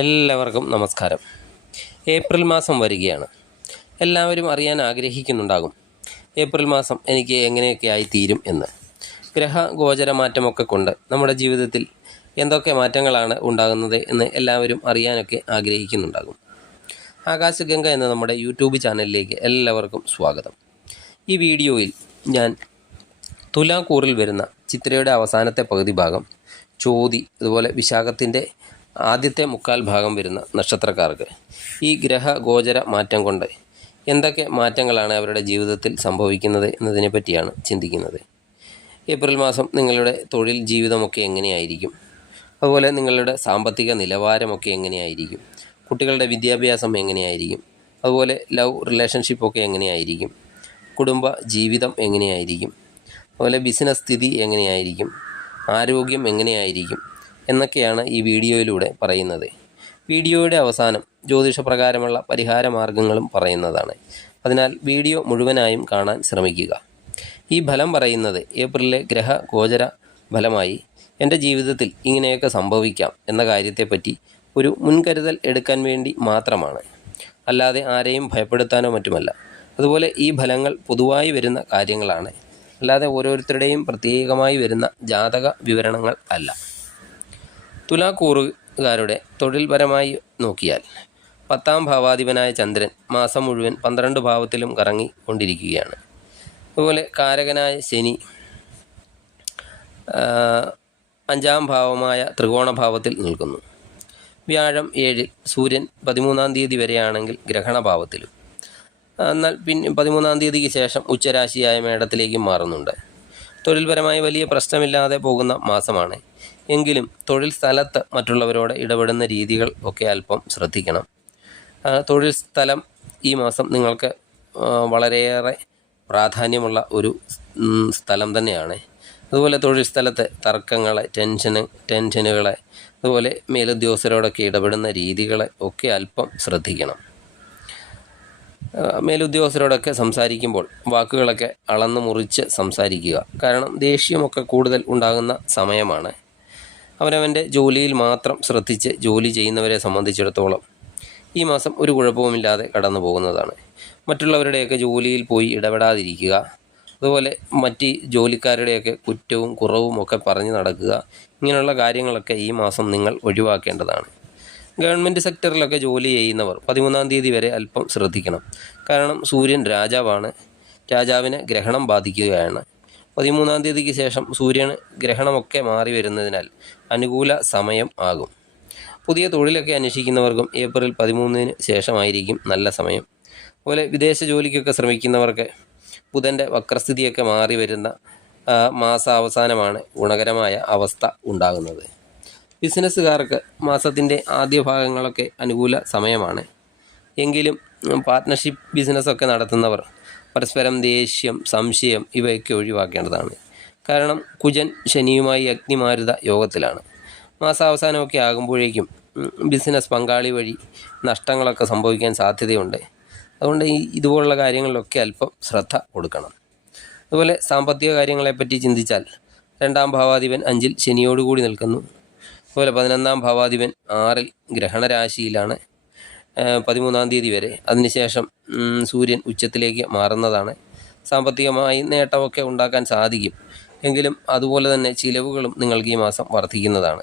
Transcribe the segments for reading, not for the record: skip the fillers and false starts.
എല്ലാവർക്കും നമസ്കാരം. ഏപ്രിൽ മാസം വരികയാണ്. എല്ലാവരും അറിയാൻ ആഗ്രഹിക്കുന്നുണ്ടാകും ഏപ്രിൽ മാസം എനിക്ക് എങ്ങനെയൊക്കെ ആയിത്തീരും എന്ന്. ഗ്രഹഗോചരമാറ്റമൊക്കെ കൊണ്ട് നമ്മുടെ ജീവിതത്തിൽ എന്തൊക്കെ മാറ്റങ്ങളാണ് ഉണ്ടാകുന്നത് എന്ന് എല്ലാവരും അറിയാനൊക്കെ ആഗ്രഹിക്കുന്നുണ്ടാകും. ആകാശഗംഗ എന്ന നമ്മുടെ യൂട്യൂബ് ചാനലിലേക്ക് എല്ലാവർക്കും സ്വാഗതം. ഈ വീഡിയോയിൽ ഞാൻ തുലാക്കൂറിൽ വരുന്ന ചിത്രയുടെ അവസാനത്തെ പകുതി ഭാഗം, ചോതി, അതുപോലെ വിശാഖത്തിൻ്റെ ആദ്യത്തെ മുക്കാൽ ഭാഗം വരുന്ന നക്ഷത്രക്കാർക്ക് ഈ ഗ്രഹഗോചര മാറ്റം കൊണ്ട് എന്തൊക്കെ മാറ്റങ്ങളാണ് അവരുടെ ജീവിതത്തിൽ സംഭവിക്കുന്നത് എന്നതിനെ പറ്റിയാണ് ചിന്തിക്കുന്നത്. ഏപ്രിൽ മാസം നിങ്ങളുടെ തൊഴിൽ ജീവിതമൊക്കെ എങ്ങനെയായിരിക്കും, അതുപോലെ നിങ്ങളുടെ സാമ്പത്തിക നിലവാരമൊക്കെ എങ്ങനെയായിരിക്കും, കുട്ടികളുടെ വിദ്യാഭ്യാസം എങ്ങനെയായിരിക്കും, അതുപോലെ ലവ് റിലേഷൻഷിപ്പൊക്കെ എങ്ങനെയായിരിക്കും, കുടുംബ ജീവിതം എങ്ങനെയായിരിക്കും, അതുപോലെ ബിസിനസ് സ്ഥിതി എങ്ങനെയായിരിക്കും, ആരോഗ്യം എങ്ങനെയായിരിക്കും എന്നൊക്കെയാണ് ഈ വീഡിയോയിലൂടെ പറയുന്നത്. വീഡിയോയുടെ അവസാനം ജ്യോതിഷപ്രകാരമുള്ള പരിഹാര മാർഗങ്ങളും പറയുന്നതാണ്. അതിനാൽ വീഡിയോ മുഴുവനായും കാണാൻ ശ്രമിക്കുക. ഈ ഫലം പറയുന്നത് ഏപ്രിലിലെ ഗ്രഹഗോചര ഫലമായി എൻ്റെ ജീവിതത്തിൽ ഇങ്ങനെയൊക്കെ സംഭവിക്കാം എന്ന കാര്യത്തെപ്പറ്റി ഒരു മുൻകരുതൽ എടുക്കാൻ വേണ്ടി മാത്രമാണ്, അല്ലാതെ ആരെയും ഭയപ്പെടുത്താനോ മറ്റുമല്ല. അതുപോലെ ഈ ഫലങ്ങൾ പൊതുവായി വരുന്ന കാര്യങ്ങളാണ്, അല്ലാതെ ഓരോരുത്തരുടെയും പ്രത്യേകമായി വരുന്ന ജാതക വിവരണങ്ങൾ അല്ല. തുലാക്കൂറുകാരുടെ തൊഴിൽപരമായി നോക്കിയാൽ 10ാം ഭാവാധിപനായ ചന്ദ്രൻ മാസം മുഴുവൻ 12 ഭാവത്തിലും കറങ്ങി കൊണ്ടിരിക്കുകയാണ്. അതുപോലെ കാരകനായ ശനി 5ാം ഭാവമായ ത്രികോണഭാവത്തിൽ നിൽക്കുന്നു. വ്യാഴം 7, സൂര്യൻ 13ാം തീയതി വരെയാണെങ്കിൽ ഗ്രഹണഭാവത്തിലും, എന്നാൽ പിന്നെ 13ാം തീയതിക്ക് ശേഷം ഉച്ചരാശിയായ മേടത്തിലേക്കും മാറുന്നുണ്ട്. തൊഴിൽപരമായി വലിയ പ്രശ്നമില്ലാതെ പോകുന്ന മാസമാണ്. എങ്കിലും തൊഴിൽ സ്ഥലത്ത് മറ്റുള്ളവരോട് ഇടപെടുന്ന രീതികൾ ഒക്കെ അല്പം ശ്രദ്ധിക്കണം. തൊഴിൽ സ്ഥലം ഈ മാസം നിങ്ങൾക്ക് വളരെയേറെ പ്രാധാന്യമുള്ള ഒരു സ്ഥലം തന്നെയാണ്. അതുപോലെ തൊഴിൽ സ്ഥലത്ത് തർക്കങ്ങളെ, ടെൻഷനുകളെ, അതുപോലെ മേലുദ്യോഗസ്ഥരോടൊക്കെ ഇടപെടുന്ന രീതികളെ ഒക്കെ അല്പം ശ്രദ്ധിക്കണം. മേലുദ്യോഗസ്ഥരോടൊക്കെ സംസാരിക്കുമ്പോൾ വാക്കുകളൊക്കെ അളന്ന് മുറിച്ച് സംസാരിക്കുക. കാരണം ദേഷ്യമൊക്കെ കൂടുതൽ ഉണ്ടാകുന്ന സമയമാണ്. അവനവൻ്റെ ജോലിയിൽ മാത്രം ശ്രദ്ധിച്ച് ജോലി ചെയ്യുന്നവരെ സംബന്ധിച്ചിടത്തോളം ഈ മാസം ഒരു കുഴപ്പവുമില്ലാതെ കടന്നു പോകുന്നതാണ്. മറ്റുള്ളവരുടെയൊക്കെ ജോലിയിൽ പോയി ഇടപെടാതിരിക്കുക. അതുപോലെ മറ്റ് ജോലിക്കാരുടെയൊക്കെ കുറ്റവും കുറവും ഒക്കെ പറഞ്ഞു നടക്കുക. ഇങ്ങനെയുള്ള കാര്യങ്ങളൊക്കെ ഈ മാസം നിങ്ങൾ ഒഴിവാക്കേണ്ടതാണ്. ഗവൺമെൻറ് സെക്ടറിലൊക്കെ ജോലി ചെയ്യുന്നവർ 13ാം തീയതി വരെ അല്പം ശ്രദ്ധിക്കണം. കാരണം സൂര്യൻ രാജാവാണ്, രാജാവിനെ ഗ്രഹണം ബാധിക്കുകയാണ്. 13ാം തീയതിക്ക് ശേഷം സൂര്യന് ഗ്രഹണമൊക്കെ മാറി വരുന്നതിനാൽ അനുകൂല സമയം ആകും. പുതിയ തൊഴിലൊക്കെ അന്വേഷിക്കുന്നവർക്കും ഏപ്രിൽ 13-ന് ശേഷമായിരിക്കും നല്ല സമയം. അതുപോലെ വിദേശ ജോലിക്കൊക്കെ ശ്രമിക്കുന്നവർക്ക് ബുധൻ്റെ വക്രസ്ഥിതിയൊക്കെ മാറി വരുന്ന മാസാവസാനമാണ് ഗുണകരമായ അവസ്ഥ ഉണ്ടാകുന്നത്. ബിസിനസ്സുകാർക്ക് മാസത്തിൻ്റെ ആദ്യ ഭാഗങ്ങളൊക്കെ അനുകൂല സമയമാണ്. എങ്കിലും പാർട്ട്ണർഷിപ്പ് ബിസിനസ്സൊക്കെ നടത്തുന്നവർ പരസ്പരം ദേഷ്യം, സംശയം ഇവയൊക്കെ ഒഴിവാക്കേണ്ടതാണ്. കാരണം കുജൻ ശനിയുമായി അഗ്നിമാരുത യോഗത്തിലാണ്. മാസാവസാനമൊക്കെ ആകുമ്പോഴേക്കും ബിസിനസ് പങ്കാളി വഴി നഷ്ടങ്ങളൊക്കെ സംഭവിക്കാൻ സാധ്യതയുണ്ട്. അതുകൊണ്ട് ഇതുപോലുള്ള കാര്യങ്ങളിലൊക്കെ അല്പം ശ്രദ്ധ കൊടുക്കണം. അതുപോലെ സാമ്പത്തിക കാര്യങ്ങളെപ്പറ്റി ചിന്തിച്ചാൽ 2ാം ഭാവാധിപൻ 5-ൽ ശനിയോടുകൂടി നിൽക്കുന്നു. അതുപോലെ 11ാം ഭാവാധിപൻ 6-ൽ ഗ്രഹണരാശിയിലാണ് 13ാം തീയതി വരെ. അതിനുശേഷം സൂര്യൻ ഉച്ചത്തിലേക്ക് മാറുന്നതാണ്. സാമ്പത്തികമായി നേട്ടമൊക്കെ ഉണ്ടാക്കാൻ സാധിക്കും. എങ്കിലും അതുപോലെ തന്നെ ചിലവുകളും നിങ്ങൾക്ക് ഈ മാസം വർദ്ധിക്കുന്നതാണ്.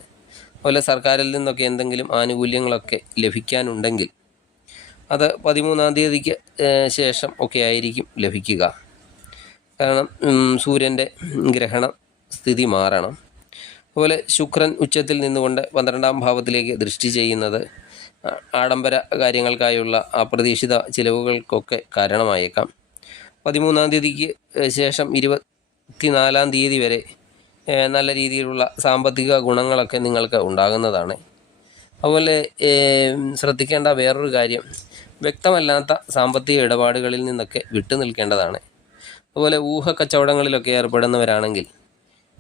അതുപോലെ സർക്കാരിൽ നിന്നൊക്കെ എന്തെങ്കിലും ആനുകൂല്യങ്ങളൊക്കെ ലഭിക്കാനുണ്ടെങ്കിൽ അത് 13ാം തീയതിക്ക് ശേഷം ഒക്കെ ആയിരിക്കും ലഭിക്കുക. കാരണം സൂര്യൻ്റെ ഗ്രഹണ സ്ഥിതി മാറണം. അതുപോലെ ശുക്രൻ ഉച്ചത്തിൽ നിന്നുകൊണ്ട് 12ാം ഭാവത്തിലേക്ക് ദൃഷ്ടി ചെയ്യുന്നത് ആഡംബര കാര്യങ്ങൾക്കായുള്ള അപ്രതീക്ഷിത ചിലവുകൾക്കൊക്കെ കാരണമായേക്കാം. 13ാം തീയതിക്ക് ശേഷം 24ാം തീയതി വരെ നല്ല രീതിയിലുള്ള സാമ്പത്തിക ഗുണങ്ങളൊക്കെ നിങ്ങൾക്ക് ഉണ്ടാകുന്നതാണ്. അതുപോലെ ശ്രദ്ധിക്കേണ്ട വേറൊരു കാര്യം, വ്യക്തമല്ലാത്ത സാമ്പത്തിക ഇടപാടുകളിൽ നിന്നൊക്കെ വിട്ടു നിൽക്കേണ്ടതാണ്. അതുപോലെ ഊഹക്കച്ചവടങ്ങളിലൊക്കെ ഏർപ്പെടുന്നവരാണെങ്കിൽ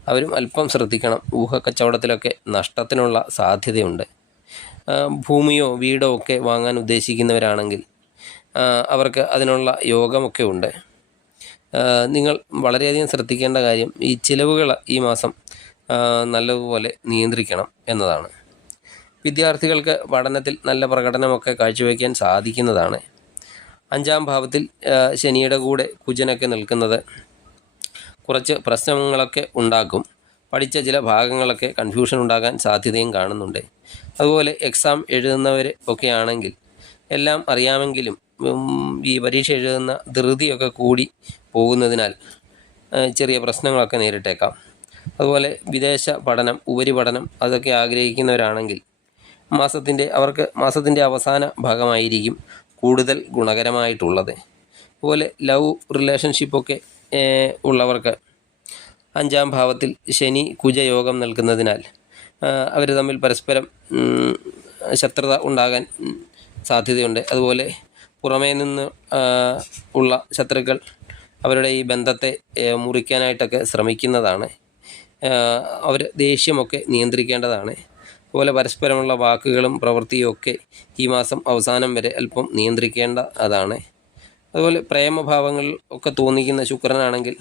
അവരും അല്പം ശ്രദ്ധിക്കണം. ഊഹക്കച്ചവടത്തിലൊക്കെ നഷ്ടത്തിനുള്ള സാധ്യതയുണ്ട്. ഭൂമിയോ വീടോ ഒക്കെ വാങ്ങാൻ ഉദ്ദേശിക്കുന്നവരാണെങ്കിൽ അവർക്ക് അതിനുള്ള യോഗമൊക്കെ ഉണ്ട്. നിങ്ങൾ വളരെയധികം ശ്രദ്ധിക്കേണ്ട കാര്യം, ഈ ചിലവുകൾ ഈ മാസം നല്ലതുപോലെ നിയന്ത്രിക്കണം എന്നതാണ്. വിദ്യാർത്ഥികൾക്ക് പഠനത്തിൽ നല്ല പ്രകടനമൊക്കെ കാഴ്ചവെക്കാൻ സാധിക്കുന്നതാണ്. 5-ാം ഭാവത്തിൽ ശനിയുടെ കൂടെ കുജനൊക്കെ നിൽക്കുന്നത് കുറച്ച് പ്രശ്നങ്ങളൊക്കെ ഉണ്ടാക്കും. പഠിച്ച ചില ഭാഗങ്ങളൊക്കെ കൺഫ്യൂഷൻ ഉണ്ടാകാൻ സാധ്യതയും കാണുന്നുണ്ട്. അതുപോലെ എക്സാം എഴുതുന്നവർ ഒക്കെ ആണെങ്കിൽ എല്ലാം അറിയാമെങ്കിലും ഈ പരീക്ഷ എഴുതുന്ന ധൃതിയൊക്കെ കൂടി പോകുന്നതിനാൽ ചെറിയ പ്രശ്നങ്ങളൊക്കെ നേരിട്ടേക്കാം. അതുപോലെ വിദേശ പഠനം, ഉപരിപഠനം അതൊക്കെ ആഗ്രഹിക്കുന്നവരാണെങ്കിൽ അവർക്ക് മാസത്തിൻ്റെ അവസാന ഭാഗമായിരിക്കും കൂടുതൽ ഗുണകരമായിട്ടുള്ളത്. അതുപോലെ ലവ് റിലേഷൻഷിപ്പൊക്കെ ഉള്ളവർക്ക് 5-ാം ഭാവത്തിൽ ശനി കുജയോഗം നിൽക്കുന്നതിനാൽ അവർ തമ്മിൽ പരസ്പരം ശത്രുത ഉണ്ടാകാൻ സാധ്യതയുണ്ട്. അതുപോലെ പുറമേ നിന്ന് ഉള്ള ശത്രുക്കൾ അവരുടെ ഈ ബന്ധത്തെ മുറിക്കാനായിട്ടൊക്കെ ശ്രമിക്കുന്നതാണ്. അവർ ദേഷ്യമൊക്കെ നിയന്ത്രിക്കേണ്ടതാണ്. അതുപോലെ പരസ്പരമുള്ള വാക്കുകളും പ്രവൃത്തിയും ഒക്കെ ഈ മാസം അവസാനം വരെ അല്പം നിയന്ത്രിക്കേണ്ട അതാണ്. അതുപോലെ പ്രേമഭാവങ്ങൾ ഒക്കെ തോന്നിക്കുന്ന ശുക്രനാണെങ്കിൽ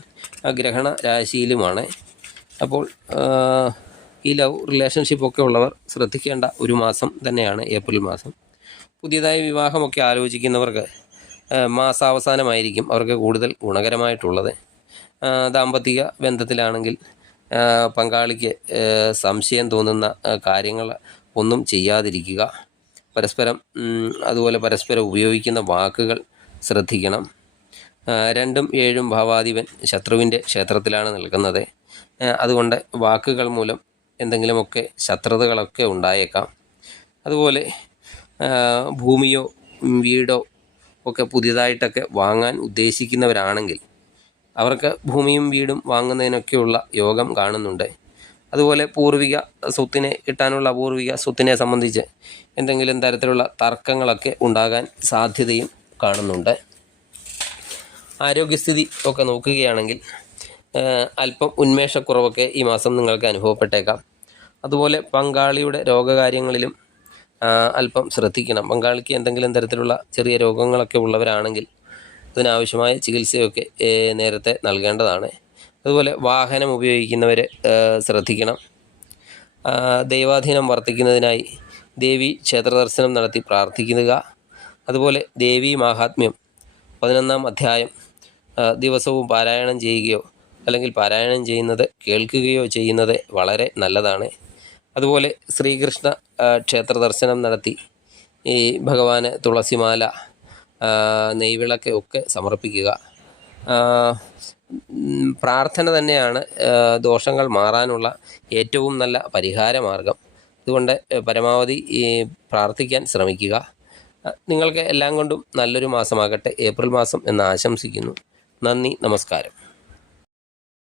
ഗ്രഹണ രാശിയിലുമാണ്. അപ്പോൾ ഈ ലവ് റിലേഷൻഷിപ്പൊക്കെ ഉള്ളവർ ശ്രദ്ധിക്കേണ്ട ഒരു മാസം തന്നെയാണ് ഏപ്രിൽ മാസം. പുതിയതായി വിവാഹമൊക്കെ ആലോചിക്കുന്നവർക്ക് മാസാവസാനമായിരിക്കും അവർക്ക് കൂടുതൽ ഗുണകരമായിട്ടുള്ളത്. ദാമ്പത്തിക ബന്ധത്തിലാണെങ്കിൽ പങ്കാളിക്ക് സംശയം തോന്നുന്ന കാര്യങ്ങൾ ഒന്നും ചെയ്യാതിരിക്കുക. അതുപോലെ പരസ്പരം ഉപയോഗിക്കുന്ന വാക്കുകൾ ശ്രദ്ധിക്കണം. 2ഉം 7ഉം ഭാവാധിപൻ ശത്രുവിൻ്റെ ക്ഷേത്രത്തിലാണ് നിൽക്കുന്നത്. അതുകൊണ്ട് വാക്കുകൾ മൂലം എന്തെങ്കിലുമൊക്കെ ശത്രുതകളൊക്കെ ഉണ്ടായേക്കാം. അതുപോലെ ഭൂമിയോ വീടോ ഒക്കെ പുതിയതായിട്ടൊക്കെ വാങ്ങാൻ ഉദ്ദേശിക്കുന്നവരാണെങ്കിൽ അവർക്ക് ഭൂമിയും വീടും വാങ്ങുന്നതിനൊക്കെയുള്ള യോഗം കാണുന്നുണ്ട്. അതുപോലെ കിട്ടാനുള്ള പൂർവിക സ്വത്തിനെ സംബന്ധിച്ച് എന്തെങ്കിലും തരത്തിലുള്ള തർക്കങ്ങളൊക്കെ ഉണ്ടാകാൻ സാധ്യതയും കാണുന്നുണ്ട്. ആരോഗ്യസ്ഥിതി ഒക്കെ നോക്കുകയാണെങ്കിൽ അല്പം ഉന്മേഷക്കുറവൊക്കെ ഈ മാസം നിങ്ങൾക്ക് അനുഭവപ്പെട്ടേക്കാം. അതുപോലെ പങ്കാളിയുടെ രോഗകാര്യങ്ങളിലും അല്പം ശ്രദ്ധിക്കണം. പങ്കാളിക്ക് എന്തെങ്കിലും തരത്തിലുള്ള ചെറിയ രോഗങ്ങളൊക്കെ ഉള്ളവരാണെങ്കിൽ അതിനാവശ്യമായ ചികിത്സയൊക്കെ നേരത്തെ നൽകേണ്ടതാണ്. അതുപോലെ വാഹനം ഉപയോഗിക്കുന്നവർ ശ്രദ്ധിക്കണം. ദൈവാധീനം വർദ്ധിക്കുന്നതിനായി ദേവി ക്ഷേത്ര ദർശനം നടത്തി പ്രാർത്ഥിക്കുക. അതുപോലെ ദേവി മാഹാത്മ്യം 11-ാം അധ്യായം ദിവസവും പാരായണം ചെയ്യുകയോ അല്ലെങ്കിൽ പാരായണം ചെയ്യുന്നത് കേൾക്കുകയോ ചെയ്യുന്നത് വളരെ നല്ലതാണ്. അതുപോലെ ശ്രീകൃഷ്ണ ക്ഷേത്ര ദർശനം നടത്തി ഈ ഭഗവാന് തുളസിമാല, നെയ്വിളക്ക് ഒക്കെ സമർപ്പിക്കുക. പ്രാർത്ഥന തന്നെയാണ് ദോഷങ്ങൾ മാറാനുള്ള ഏറ്റവും നല്ല പരിഹാരമാർഗം. അതുകൊണ്ട് പരമാവധി പ്രാർത്ഥിക്കാൻ ശ്രമിക്കുക. നിങ്ങൾക്ക് എല്ലാം കൊണ്ടും നല്ലൊരു മാസമാകട്ടെ ഏപ്രിൽ മാസം എന്ന് ആശംസിക്കുന്നു. നന്ദി, നമസ്കാരം.